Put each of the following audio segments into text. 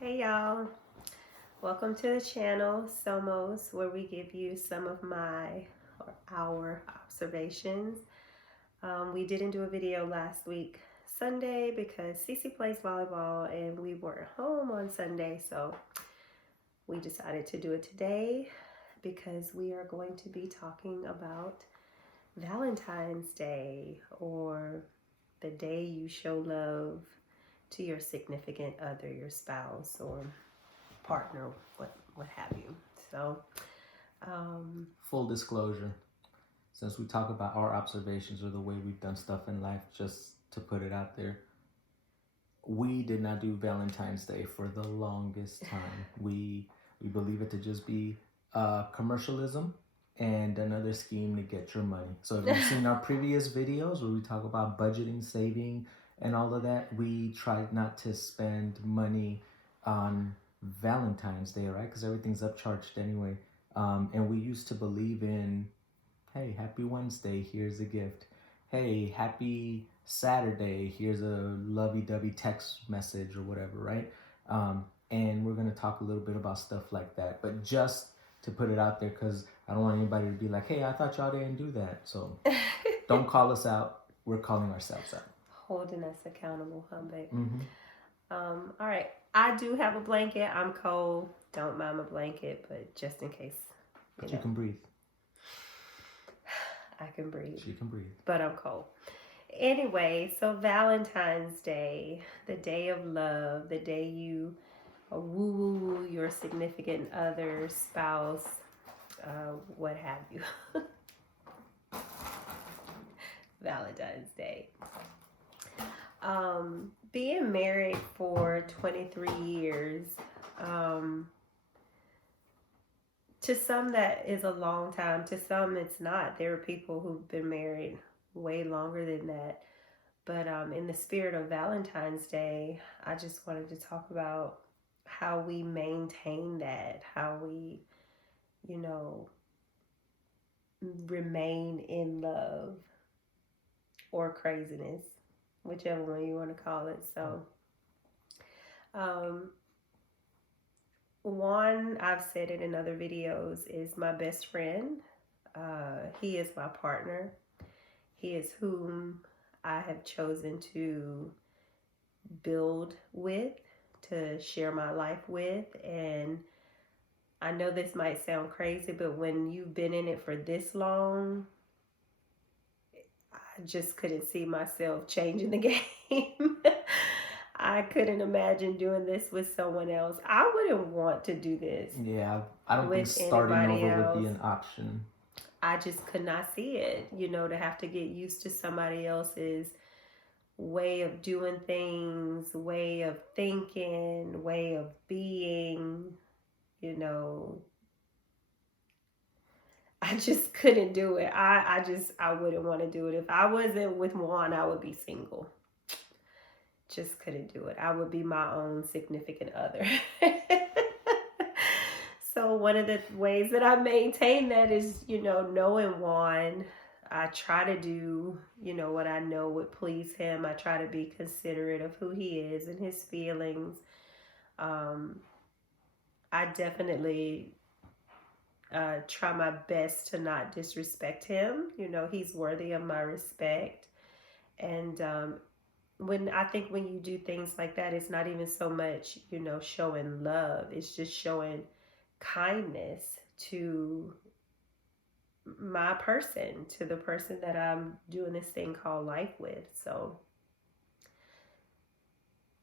Hey y'all, welcome to the channel Somos, where we give you some of my or our observations. We didn't do a video last week Sunday because Cece plays volleyball and we weren't home on Sunday, so we decided to do it today because we are going to be talking about Valentine's Day, or the day you show love to your significant other, your spouse or partner, what have you. So, Full disclosure, since we talk about our observations or the way we've done stuff in life, just to put it out there, we did not do Valentine's Day for the longest time. We believe it to just be commercialism and another scheme to get your money. So if you've seen our previous videos where we talk about budgeting, saving, and all of that, we tried not to spend money on Valentine's Day, right? Because everything's upcharged anyway. And we used to believe in, hey, happy Wednesday, here's a gift. Hey, happy Saturday, here's a lovey-dovey text message or whatever, right? And we're going to talk a little bit about stuff like that. But just to put it out there, because I don't want anybody to be like, hey, I thought y'all didn't do that. So don't call us out. We're calling ourselves out. holding us accountable, huh, babe? Mm-hmm. All right. I do have a blanket. I'm cold. Don't mind my blanket, but just in case. But you can breathe. I can breathe. She can breathe. But I'm cold. Anyway, so Valentine's Day, the day of love, the day you woo your significant other, spouse, what have you. Valentine's Day. Being married for 23 years, to some that is a long time, to some it's not. There are people who've been married way longer than that. But in the spirit of Valentine's Day, I just wanted to talk about how we maintain that, how we, you know, remain in love or craziness, whichever one you want to call it. So, um, Juan, I've said it in other videos, is my best friend. He is my partner. He is whom I have chosen to build with, to share my life with. And I know this might sound crazy, but when you've been in it for this long, I just couldn't see myself changing the game. I couldn't imagine doing this with someone else. I wouldn't want to do this. Yeah, I don't think With starting anybody over would else. be an option. I just could not see it, to have to get used to somebody else's way of doing things, way of thinking, way of being, you know. I just couldn't do it. I wouldn't want to do it. If I wasn't with Juan, I would be single. Just couldn't do it. I would be my own significant other. So one of the ways that I maintain that is, knowing Juan. I try to do, what I know would please him. I try to be considerate of who he is and his feelings. I definitely try my best to not disrespect him. He's worthy of my respect. And when you do things like that, it's not even so much, showing love. It's just showing kindness to my person, to the person that I'm doing this thing called life with. So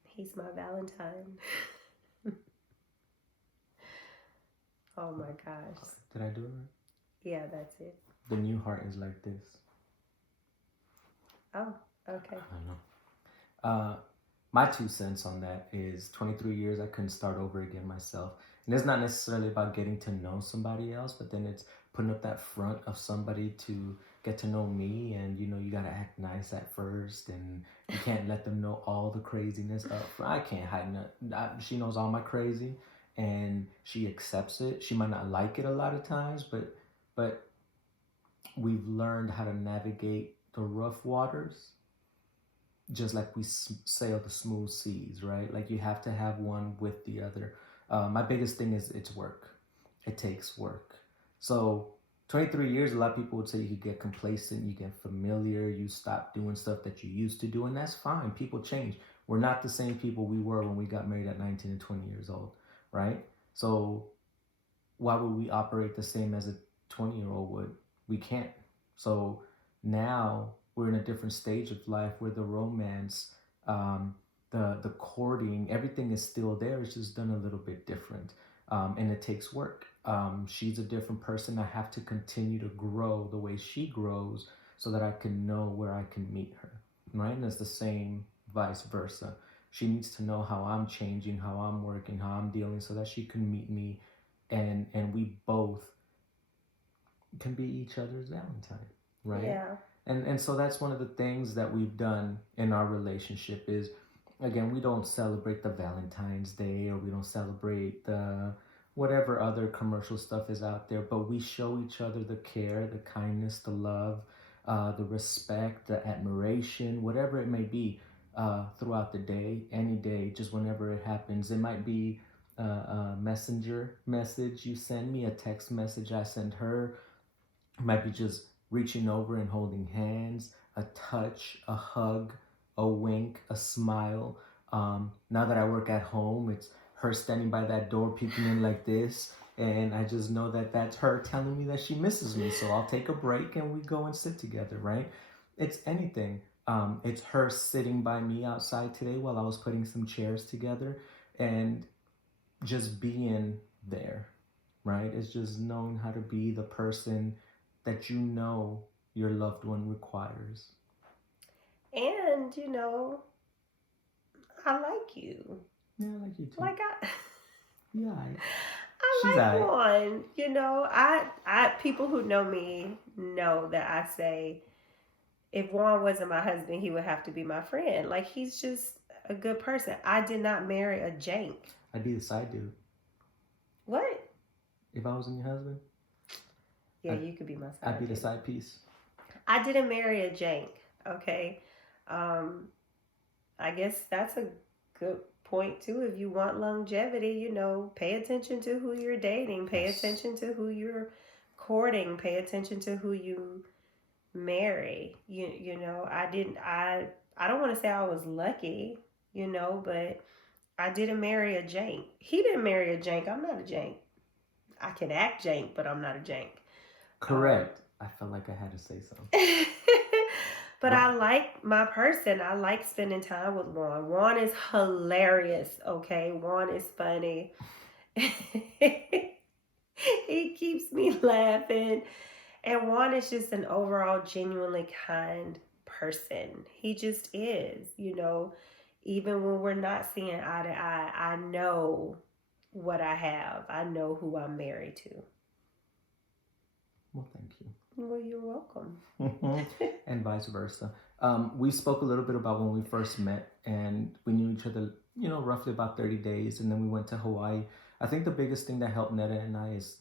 he's my Valentine. Oh my gosh. Did I do it right? Yeah, that's it. The new heart is like this. Oh, okay. I know. My 2 cents on that is 23 years I couldn't start over again myself. And it's not necessarily about getting to know somebody else, but then it's putting up that front of somebody to get to know me. And, you got to act nice at first. And you can't let them know all the craziness up front. I can't hide nothing. She knows all my crazy and she accepts it. She might not like it a lot of times, but we've learned how to navigate the rough waters. just like we sail the smooth seas, right? Like you have to have one with the other. My biggest thing is it's work. It takes work. So 23 years, a lot of people would say you get complacent, you get familiar, you stop doing stuff that you used to do, and that's fine. People change. We're not the same people we were when we got married at 19 and 20 years old, right? So why would we operate the same as a 20-year-old would? We can't. So now we're in a different stage of life where the romance, the courting, everything is still there. It's just done a little bit different, and it takes work. She's a different person. I have to continue to grow the way she grows so that I can know where I can meet her. Right, and it's the same vice versa. She needs to know how I'm changing, how I'm working, how I'm dealing, so that she can meet me, and we both can be each other's Valentine, right? Yeah. And so that's one of the things that we've done in our relationship is, again, we don't celebrate the Valentine's Day, or we don't celebrate the whatever other commercial stuff is out there, but we show each other the care, the kindness, the love, the respect, the admiration, whatever it may be, throughout the day, any day, just whenever it happens. It might be a messenger message you send me, a text message I send her. It might be just reaching over and holding hands, a touch, a hug, a wink, a smile. Now that I work at home, it's her standing by that door peeking in like this. And I just know that that's her telling me that she misses me. So I'll take a break and we go and sit together, right? It's anything. It's her sitting by me outside today while I was putting some chairs together and just being there, right? It's just knowing how to be the person that you know your loved one requires. And I like you. Yeah, I like you too. Like I Yeah, I she's like I. Juan. I people who know me know that I say if Juan wasn't my husband, he would have to be my friend. Like he's just a good person. I did not marry a jank. I'd be the side dude. What? If I wasn't your husband, Yeah, I'd, you could be my I'd side be the dude. side piece. I didn't marry a jank. Okay. Um, I guess that's a good point too. If you want longevity, pay attention to who you're dating, pay Yes. attention to who you're courting, pay attention to who you marry. I don't want to say I was lucky, but I didn't marry a jank. He didn't marry a jank. I'm not a jank. I can act jank, but I'm not a jank. Um, Correct. I felt like I had to say something. but Right. I like my person. I like spending time with Juan. Juan is hilarious, okay? Juan is funny. He keeps me laughing. And Juan is just an overall genuinely kind person. He just is. Even when we're not seeing eye to eye, I know what I have. I know who I'm married to. Well, thank you. Well, you're welcome. And vice versa. We spoke a little bit about when we first met, and we knew each other, roughly about 30 days, and then we went to Hawaii. I think the biggest thing that helped Netta and I is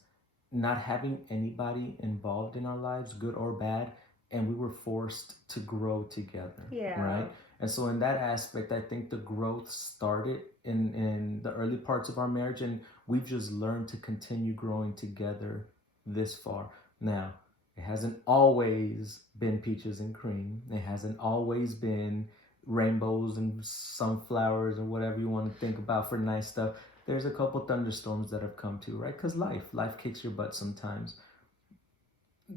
not having anybody involved in our lives, good or bad, and we were forced to grow together, Yeah. right? And so, in that aspect, I think the growth started in the early parts of our marriage, and we've just learned to continue growing together this far. Now, it hasn't always been peaches and cream. It hasn't always been rainbows and sunflowers or whatever you want to think about for nice stuff. There's a couple thunderstorms that have come too, right? Because life kicks your butt sometimes.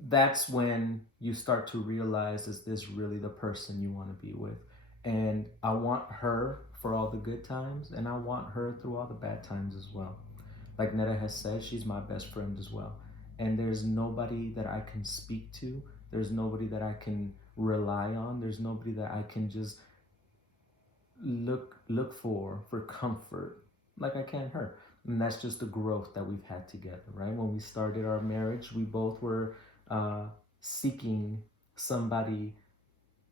That's when you start to realize, is this really the person you want to be with? And I want her for all the good times, and I want her through all the bad times as well. Like Netta has said, she's my best friend as well. And there's nobody that I can speak to. There's nobody that I can rely on. There's nobody that I can just look for comfort like I can her. And that's just the growth that we've had together, right? When we started our marriage, we both were uh, seeking somebody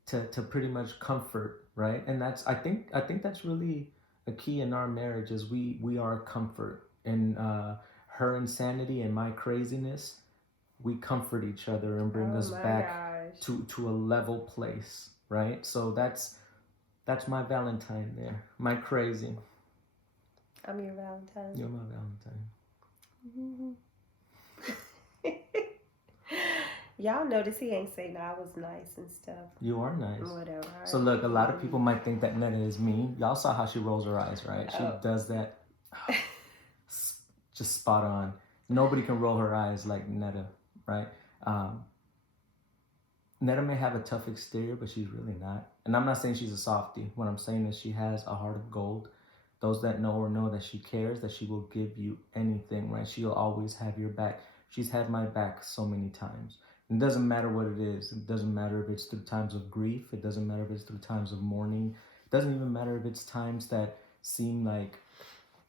to pretty much comfort, right? And that's I think that's really a key in our marriage is we are comfort. And her insanity and my craziness, we comfort each other and bring Oh us my back gosh. to a level place, right? So That's my Valentine there. My crazy. I'm your Valentine. You're my Valentine. Y'all notice he ain't saying I was nice and stuff. You are nice. Whatever. So look, a lot of people might think that Netta is mean. Y'all saw how she rolls her eyes, right? She does that. Just spot on. Nobody can roll her eyes like Netta, right? Netta may have a tough exterior, but she's really not. And I'm not saying she's a softie. What I'm saying is she has a heart of gold. Those that know her know that she cares, that she will give you anything, right? She'll always have your back. She's had my back so many times. It doesn't matter what it is. It doesn't matter if it's through times of grief. It doesn't matter if it's through times of mourning. It doesn't even matter if it's times that seem like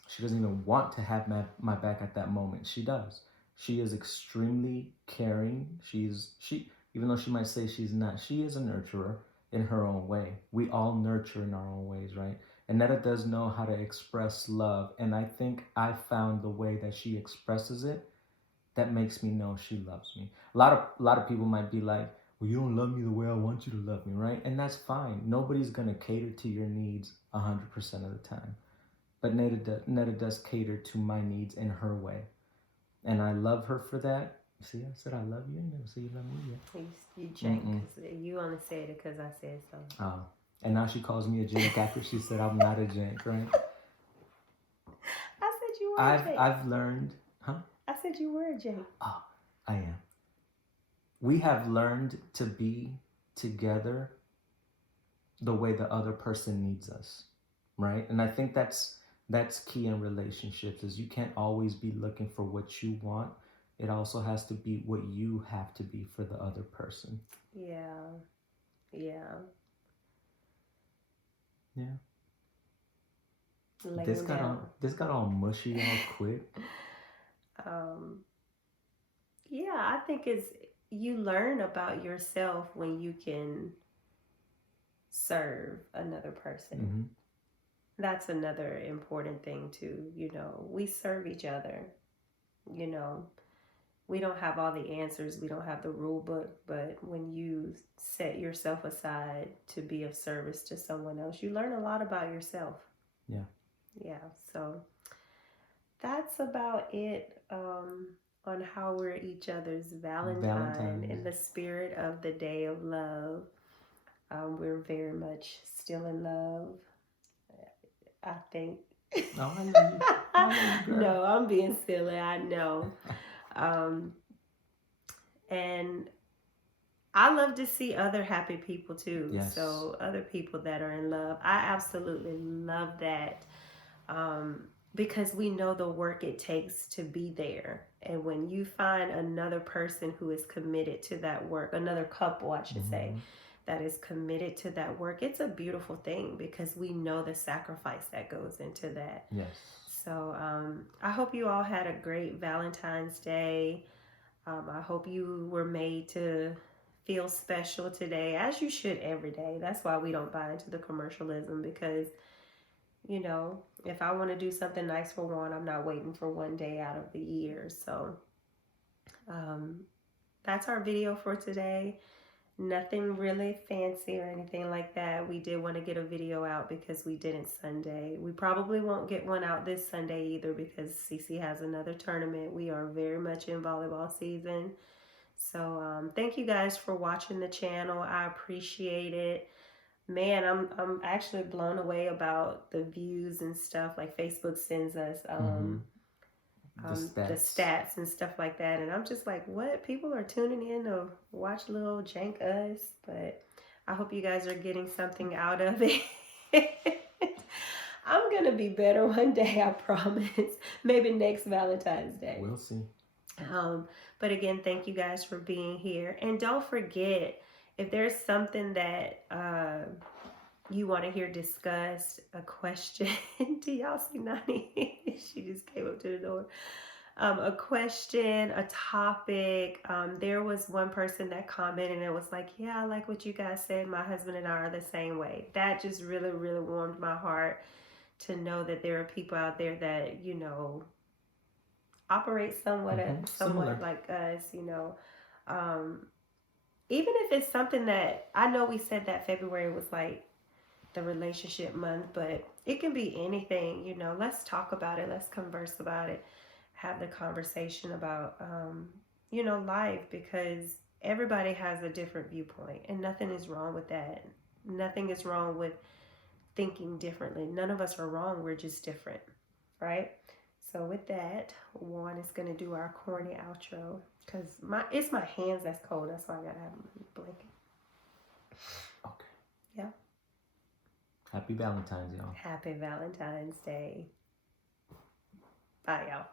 she doesn't even want to have my back at that moment. She does. She is extremely caring. Even though she might say she's not, she is a nurturer in her own way. We all nurture in our own ways, right? And Netta does know how to express love. And I think I found the way that she expresses it that makes me know she loves me. A lot of people might be like, well, you don't love me the way I want you to love me, right? And that's fine. Nobody's gonna cater to your needs 100% of the time. But Netta does cater to my needs in her way. And I love her for that. See, I said I love you. You never say you love me yet. You jank because you only said it because I said so. Oh, and now she calls me a jank after she said I'm not a jank, right? I said you were a jank. I've learned, huh? I said you were a jank. Oh, I am. We have learned to be together the way the other person needs us, right? And I think that's key in relationships is you can't always be looking for what you want. It also has to be what you have to be for the other person. Yeah. This got all mushy all quick. Yeah, I think you learn about yourself when you can serve another person. Mm-hmm. That's another important thing too. We serve each other. We don't have all the answers. We don't have the rule book, but when you set yourself aside to be of service to someone else, you learn a lot about yourself. Yeah. So that's about it on how we're each other's Valentine in the spirit of the day of love. We're very much still in love, I think. No, I love you. I love you, girl. No, I'm being silly. I know. And I love to see other happy people too. Yes. So other people that are in love. I absolutely love that. Because we know the work it takes to be there. And when you find another person who is committed to that work, another couple, I should say, that is committed to that work, it's a beautiful thing because we know the sacrifice that goes into that. Yes. So I hope you all had a great Valentine's Day. I hope you were made to feel special today, as you should every day. That's why we don't buy into the commercialism because, if I want to do something nice for one, I'm not waiting for one day out of the year. So that's our video for today. Nothing really fancy or anything like that. We did want to get a video out because we didn't Sunday. We probably won't get one out this Sunday either because Cece has another tournament. We are very much in volleyball season. So thank you guys for watching the channel. I appreciate it. Man, I'm actually blown away about the views and stuff. Like Facebook sends us the stats and stuff like that, and I'm just like, what? People are tuning in to watch little jank us, but I hope you guys are getting something out of it. I'm gonna be better one day, I promise. Maybe next Valentine's Day. We'll see. But again, thank you guys for being here, and don't forget, if there's something that you want to hear discussed, a question. Do y'all see Nani? She just came up to the door. A question, a topic. There was one person that commented and it was like, yeah, I like what you guys said. My husband and I are the same way. That just really, really warmed my heart to know that there are people out there that, operate somewhat like us, even if it's something that I know we said that February was like the relationship month, but it can be anything, you know. Let's talk about it. Let's converse about it. Have the conversation about, you know, life, because everybody has a different viewpoint, and nothing is wrong with that. Nothing is wrong with thinking differently. None of us are wrong. We're just different, right? So with that, Juan is gonna do our corny outro because it's my hands that's cold. That's why I gotta have a blanket. Okay. Yeah. Happy Valentine's, y'all. Happy Valentine's Day. Bye, y'all.